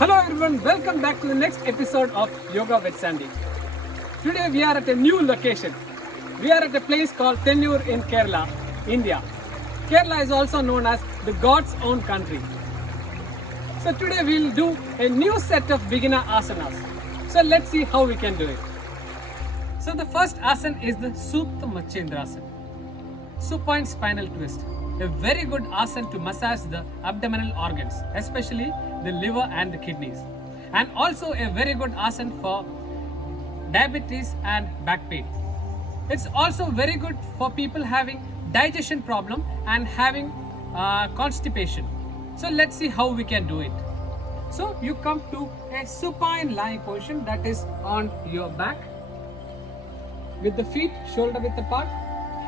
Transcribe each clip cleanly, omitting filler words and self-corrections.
Hello everyone, welcome back to the next episode of Yoga with Sandy. Today we are at a new location. We are at a place called Tennur in Kerala, India. Kerala is also known as the God's own country. So today we will do a new set of beginner asanas. So let's see how we can do it. So the first asana is the Supta Machendrasana, supine spinal twist. A very good asana to massage the abdominal organs, especially the liver and the kidneys. And also a very good asana for diabetes and back pain. It's also very good for people having digestion problem and having constipation. So let's see how we can do it. So you come to a supine lying position, that is on your back, with the feet shoulder width apart,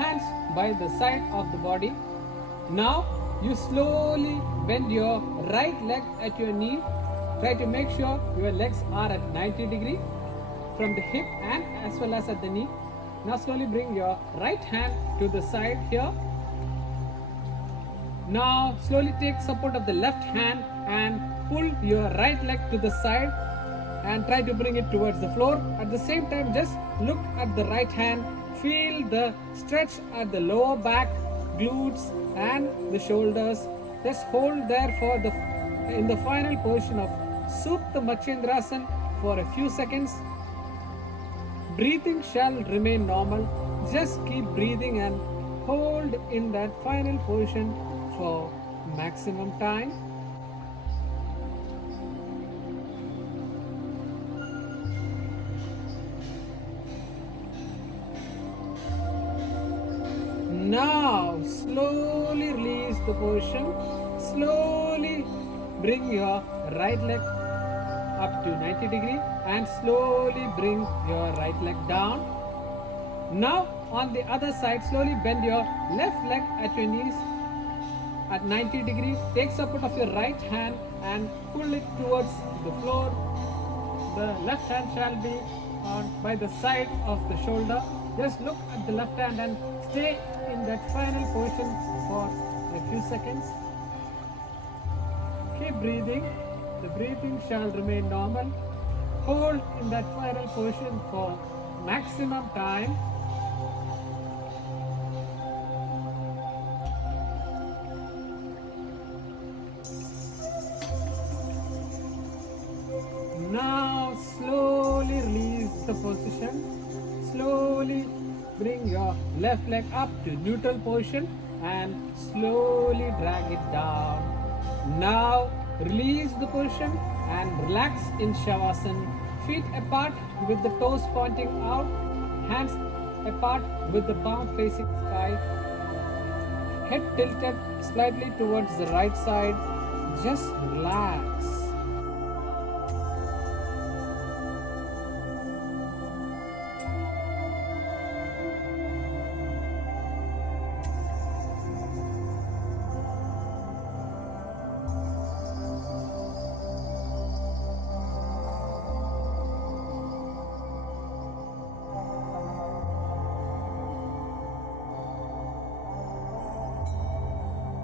hands by the side of the body. Now you slowly bend your right leg at your knee. Try to make sure your legs are at 90 degree from the hip and as well as at the knee. Now slowly bring your right hand to the side here. Now slowly take support of the left hand and pull your right leg to the side and try to bring it towards the floor. At the same time, just look at the right hand, feel the stretch at the lower back, glutes and the shoulders. Just hold there in the final position of Supta Machendrasana for a few seconds. Breathing shall remain normal. Just keep breathing and hold in that final position for maximum time. Now slowly release the position. Slowly bring your right leg up to 90 degree and slowly bring your right leg down. Now on the other side, slowly bend your left leg at your knees at 90 degree. Take support of your right hand and pull it towards the floor. The left hand shall be by the side of the shoulder. Just look at the left hand and stay in that final position for a few seconds. Keep breathing. The breathing shall remain normal. Hold in that final position for maximum time. Now slowly release the position. Slowly bring your left leg up to neutral position and slowly drag it down. Now release the position and relax in Shavasana. Feet apart with the toes pointing out, hands apart with the palm facing sky, head tilted slightly towards the right side. Just relax.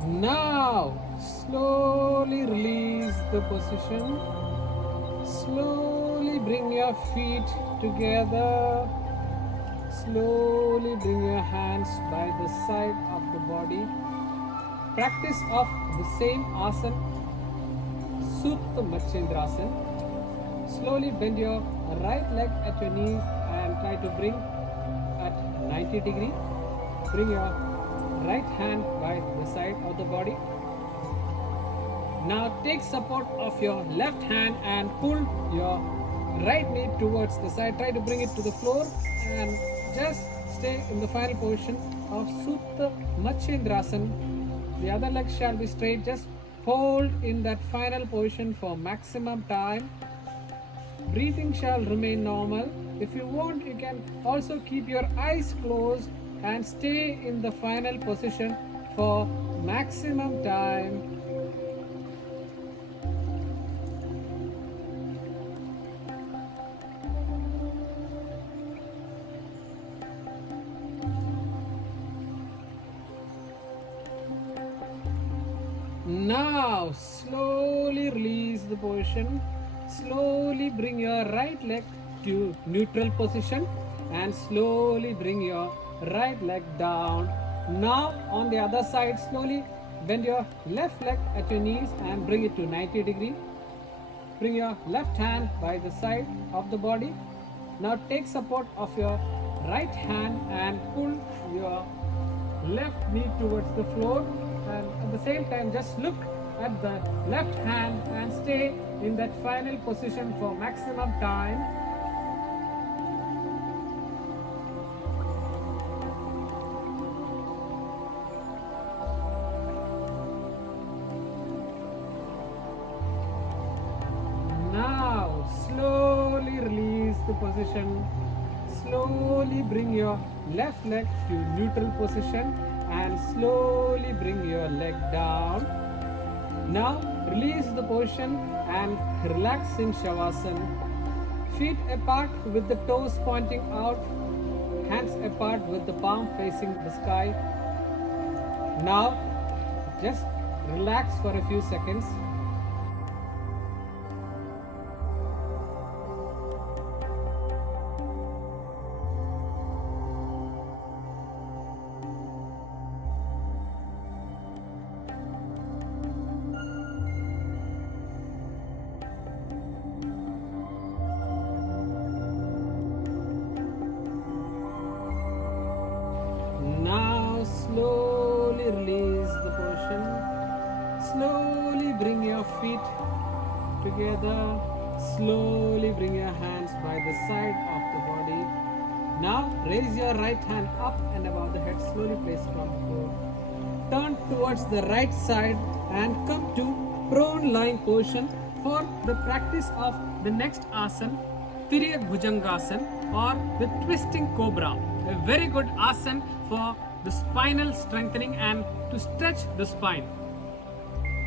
Now slowly release the position. Slowly bring your feet together. Slowly bring your hands by the side of the body. Practice of the same asana, Supta Machendrasana. Slowly bend your right leg at your knees and try to bring at 90 degree. Bring your right hand by the side of the body. Now take support of your left hand and pull your right knee towards the side. Try to bring it to the floor and just stay in the final position of Supta Machendrasana. The other leg shall be straight. Just hold in that final position for maximum time. Breathing shall remain normal. If you want, you can also keep your eyes closed and stay in the final position for maximum time. Now slowly release the position. slowly bring your right leg to neutral position and slowly bring your right leg down. Now on the other side, slowly bend your left leg at your knees and bring it to 90 degree. Bring your left hand by the side of the body. Now take support of your right hand and pull your left knee towards the floor, and at the same time just look at the left hand and stay in that final position for maximum time. Now slowly release the position. Slowly bring your left leg to neutral position and slowly bring your leg down. Now release the position and relax in Shavasana. Feet apart with the toes pointing out, hands apart with the palm facing the sky. Now just relax for a few seconds. Now slowly release the position. Slowly bring your feet together. Slowly bring your hands by the side of the body. Now raise your right hand up and above the head. Slowly place it on the floor. Turn towards the right side and come to prone lying position for the practice of the next asana, Tiryak Bhujangasana or the twisting cobra. A very good asana for the spinal strengthening and to stretch the spine.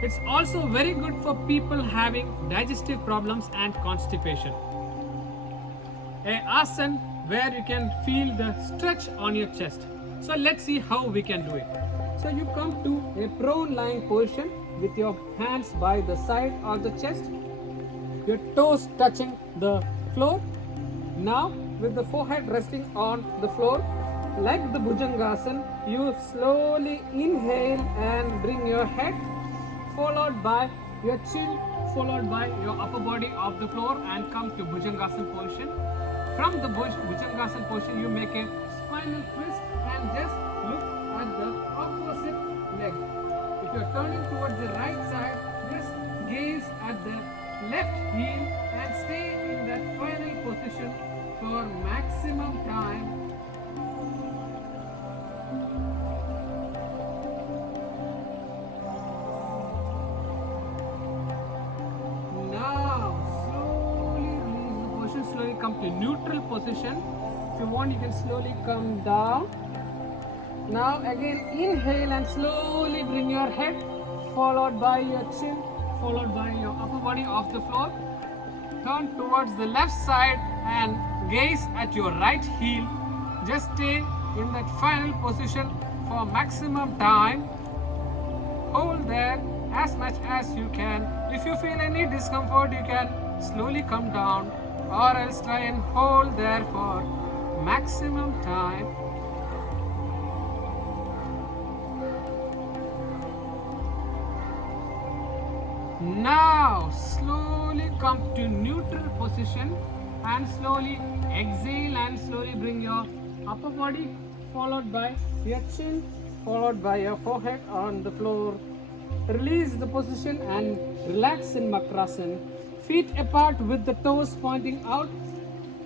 It's also very good for people having digestive problems and constipation. A asana where you can feel the stretch on your chest. So let's see how we can do it. So you come to a prone lying position with your hands by the side of the chest, your toes touching the floor. Now with the forehead resting on the floor, like the Bhujangasana, you slowly inhale and bring your head followed by your chin, followed by your upper body off the floor and come to Bhujangasana position. From the Bhujangasana position, you make a spinal twist and just look at the opposite leg. If you are turning towards the right side, just gaze at the left heel and stay in that final position for maximum time. Now slowly release the position, slowly come to neutral position. If you want, you can slowly come down. Now again inhale and slowly bring your head followed by your chin, followed by your upper body off the floor. Turn towards the left side and gaze at your right heel. Just stay in that final position for maximum time. Hold there as much as you can. If you feel any discomfort, you can slowly come down or else try and hold there for maximum time. Now slowly come to neutral position and slowly exhale and slowly bring your upper body followed by your chin, followed by your forehead on the floor. Release the position and relax in Makrasana. Feet apart with the toes pointing out,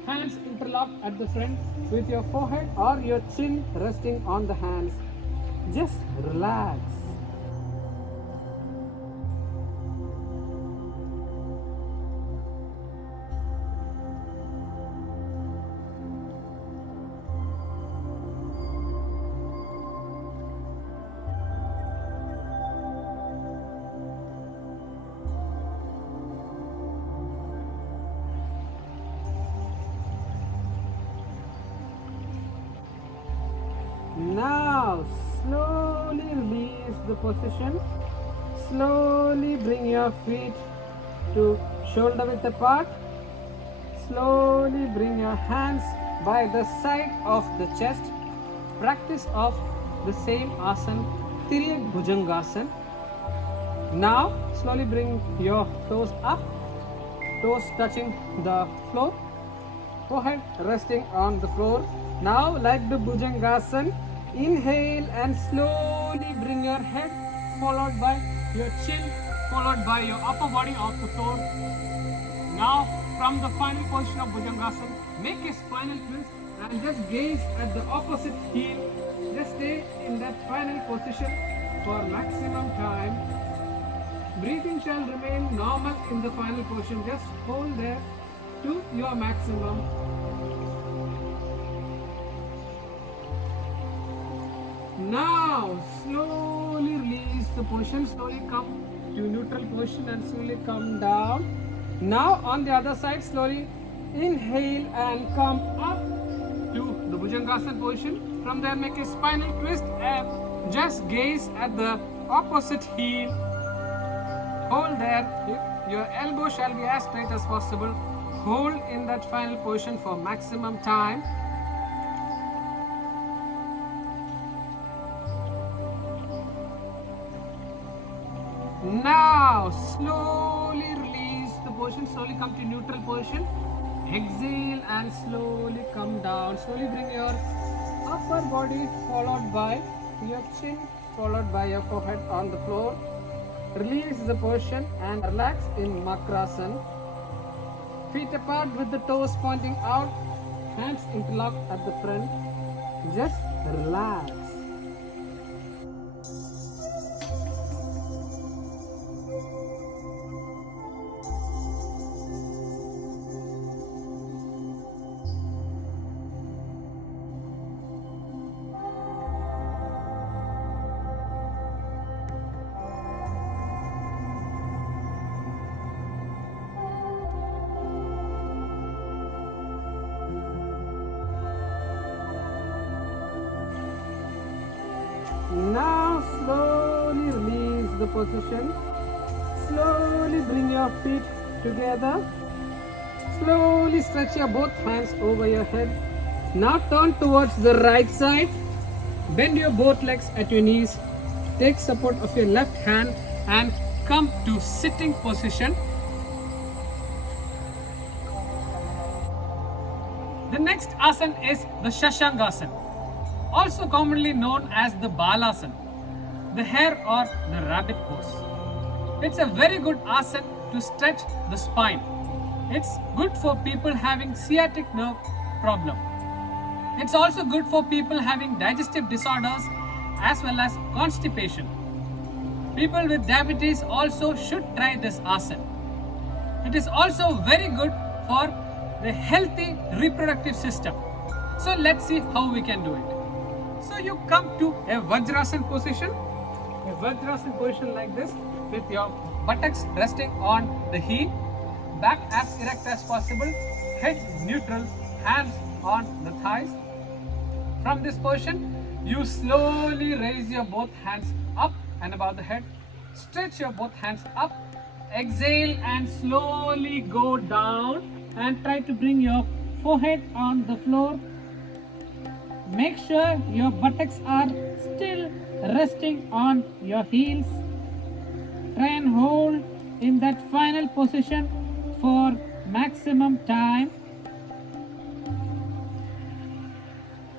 hands interlocked at the front with your forehead or your chin resting on the hands. Just relax. Now slowly release the position. Slowly bring your feet to shoulder width apart. Slowly bring your hands by the side of the chest. Practice of the same asana, Tiryak Bhujangasana. Now slowly bring your toes up, toes touching the floor, forehead resting on the floor. Now like the Bhujangasana, inhale and slowly bring your head followed by your chin, followed by your upper body off the floor. Now from the final position of Bhujangasana, make a spinal twist and just gaze at the opposite heel. Just stay in that final position for maximum time. Breathing shall remain normal in the final position. Just hold there to your maximum. Now slowly release the position, slowly come to neutral position and slowly come down. Now on the other side, slowly inhale and come up to the Bhujangasana position. From there make a spinal twist and just gaze at the opposite heel. Hold there. Your elbow shall be as straight as possible. Hold in that final position for maximum time. Now slowly release the position, slowly come to neutral position. Exhale and slowly come down. Slowly bring your upper body followed by your chin, followed by your forehead on the floor. Release the position and relax in Makrasana. Feet apart with the toes pointing out, hands interlocked at the front. Just relax. Now slowly release the position. Slowly bring your feet together. Slowly stretch your both hands over your head. Now turn towards the right side. Bend your both legs at your knees. Take support of your left hand and come to sitting position. The next asana is the Shashangasana, also commonly known as the Balasana, the hare or the rabbit pose. It's a very good asana to stretch the spine. It's good for people having sciatic nerve problem. It's also good for people having digestive disorders as well as constipation. People with diabetes also should try this asana. It is also very good for the healthy reproductive system. So let's see how we can do it. So you come to a Vajrasana position, like this, with your buttocks resting on the heel, back as erect as possible, head neutral, hands on the thighs. From this position, you slowly raise your both hands up and above the head. Stretch your both hands up. Exhale and slowly go down and try to bring your forehead on the floor. Make sure your buttocks are still resting on your heels. Try and hold in that final position for maximum time.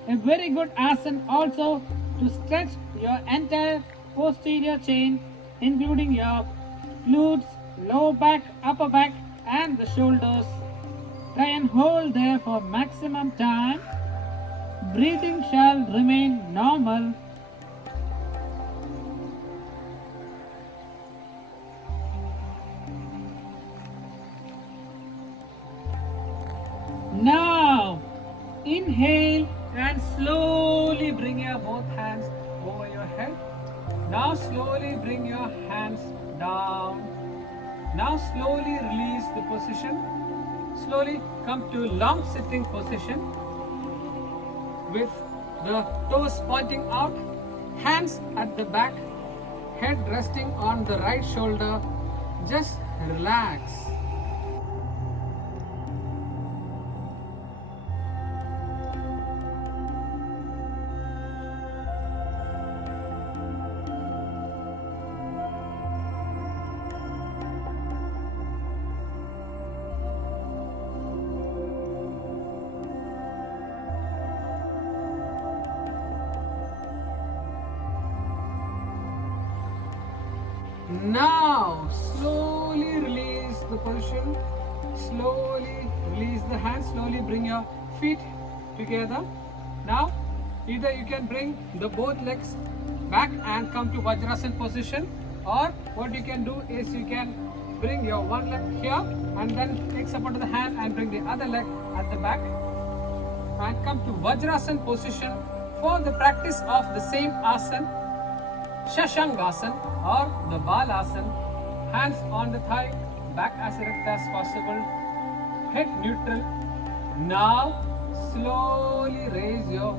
A very good asana also to stretch your entire posterior chain, including your glutes, lower back, upper back and the shoulders. Try and hold there for maximum time. Breathing shall remain normal. Now, inhale and slowly bring your both hands over your head. Now slowly bring your hands down. Now slowly release the position. Slowly come to long sitting position with the toes pointing out, hands at the back, head resting on the right shoulder. Just relax. Now slowly release the position. Slowly release the hands. Slowly bring your feet together. Now either you can bring the both legs back and come to Vajrasana position, or what you can do is you can bring your one leg here and then take support of the hand and bring the other leg at the back and come to Vajrasana position for the practice of the same asana, Shashangasana or the Balasana. Hands on the thigh, back as erect as possible, head neutral. Now slowly raise your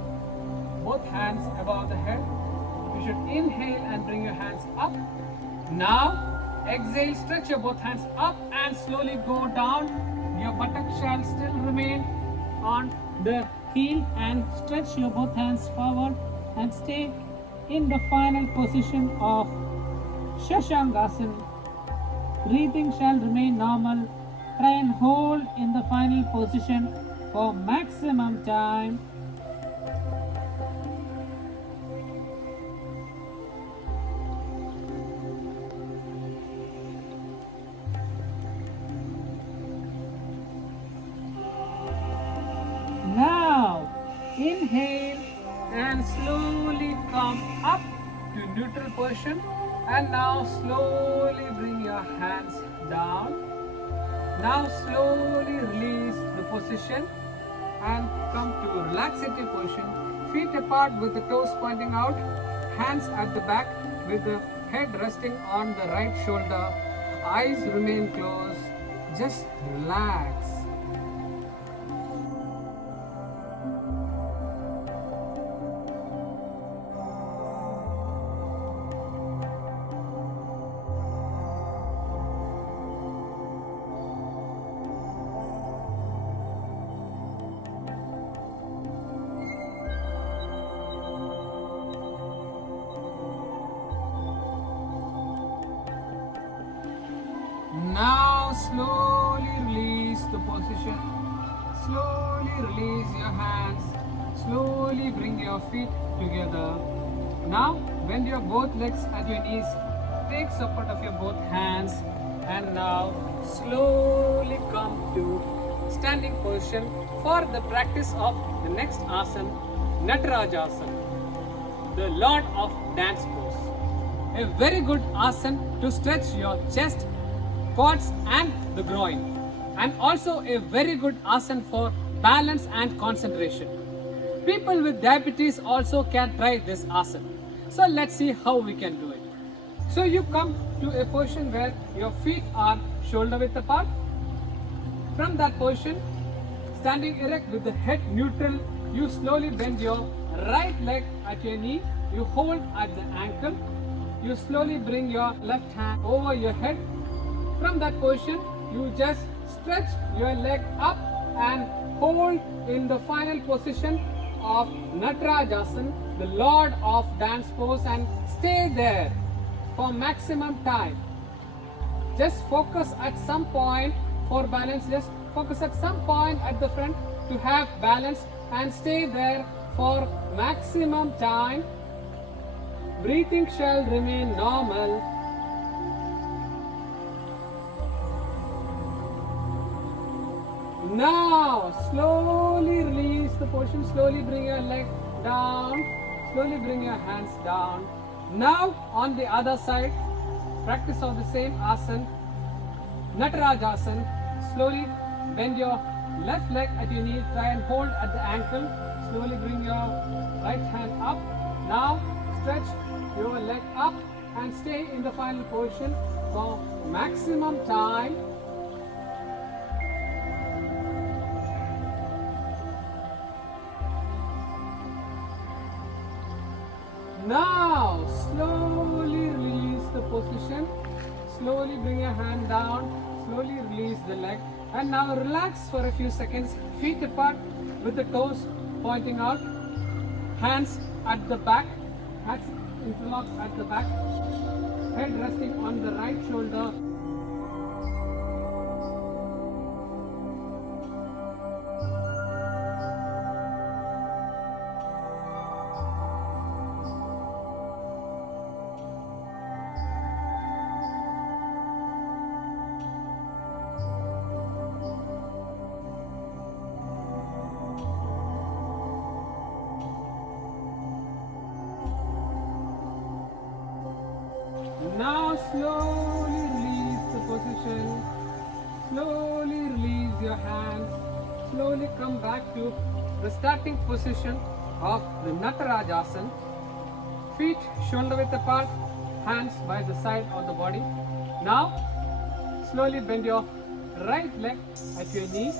both hands above the head. You should inhale and bring your hands up. Now exhale, stretch your both hands up and slowly go down. Your buttock shall still remain on the heel and stretch your both hands forward and stay in the final position of Shashangasana. Breathing shall remain normal. Try and hold in the final position for maximum time. Now inhale and slowly come up to neutral position, and now slowly bring your hands down. Now slowly release the position and come to relaxative position. Feet apart with the toes pointing out, hands at the back with the head resting on the right shoulder. Eyes remain closed. Just relax. Now slowly release the position. Slowly release your hands. Slowly bring your feet together. Now bend your both legs at your knees. Take support of your both hands and now slowly come to standing position for the practice of the next asana, Natarajasana, the Lord of Dance pose. A very good asana to stretch your chest, quads and the groin, and also a very good asana for balance and concentration. People with diabetes also can try this asana. So let's see how we can do it. So you come to a position where your feet are shoulder width apart. From that position, standing erect with the head neutral, you slowly bend your right leg at your knee. You hold at the ankle. You slowly bring your left hand over your head. From that position, you just stretch your leg up and hold in the final position of Natarajasana, the Lord of Dance pose, and stay there for maximum time. Just focus at some point for balance. Just focus at some point at the front to have balance and stay there for maximum time. Breathing shall remain normal. Now slowly release the position. Slowly bring your leg down. Slowly bring your hands down. Now on the other side, practice of the same asana, Natarajasana. Slowly bend your left leg at your knee. Try and hold at the ankle. Slowly bring your right hand up. Now stretch your leg up and stay in the final position for maximum time. Now slowly release the position. Slowly bring your hand down. Slowly release the leg. And now relax for a few seconds. Feet apart with the toes pointing out. Hands at the back. Hands interlocked at the back. Head resting on the right shoulder. slowly release the position. Slowly release your hands. Slowly come back to the starting position of the Natarajasana. Feet shoulder width apart, hands by the side of the body. Now, slowly bend your right leg at your knee.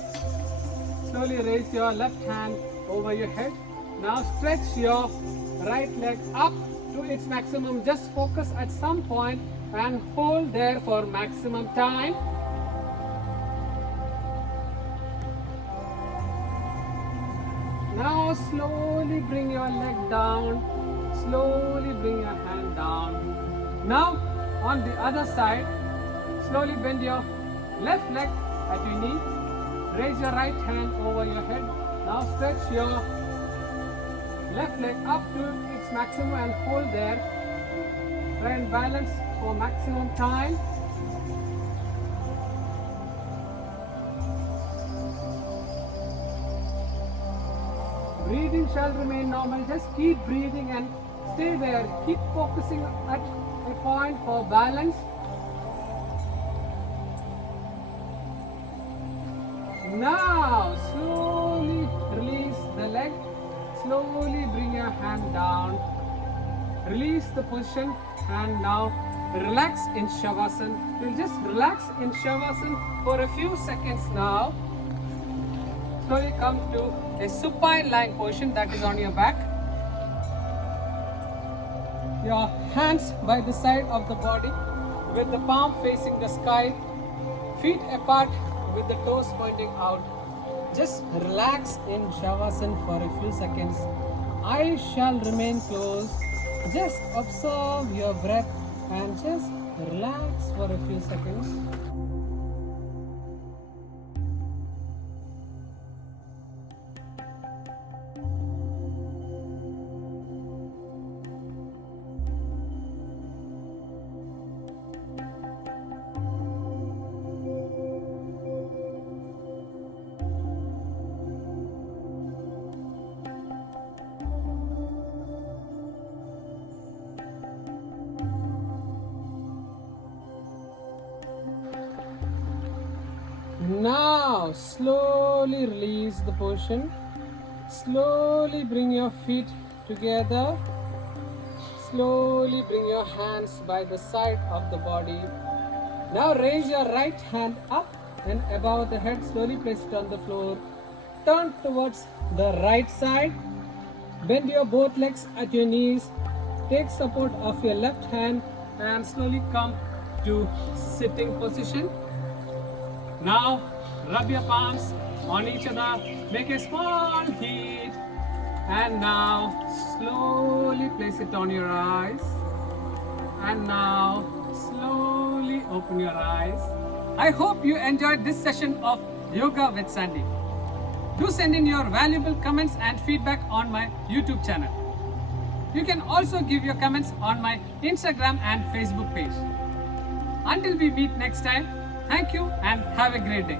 Slowly raise your left hand over your head. Now stretch your right leg up to its maximum. Just focus at some point and hold there for maximum time. Now slowly bring your leg down. Slowly bring your hand down. Now on the other side, slowly bend your left leg at your knee. Raise your right hand over your head. Now stretch your left leg up to its maximum and hold there. Try and balance for maximum time. Breathing shall remain normal. Just keep breathing and stay there. Keep focusing at a point for balance. Now slowly release the leg. Slowly bring your hand down. Release the position and now relax in Shavasana. You'll just relax in Shavasana for a few seconds now. Slowly come to a supine lying position, that is on your back. Your hands by the side of the body with the palm facing the sky. Feet apart with the toes pointing out. Just relax in Shavasana for a few seconds. Eyes shall remain closed. Just observe your breath and just relax for a few seconds. Now slowly release the position. Slowly bring your feet together. Slowly bring your hands by the side of the body. Now raise your right hand up and above the head. Slowly place it on the floor. Turn towards the right side. Bend your both legs at your knees. Take support of your left hand and slowly come to sitting position. Now rub your palms on each other, make a small heat, and now slowly place it on your eyes, and now slowly open your eyes. I hope you enjoyed this session of Yoga with Sandy. Do send in your valuable comments and feedback on my YouTube channel. You can also give your comments on my Instagram and Facebook page. Until we meet next time, thank you and have a great day.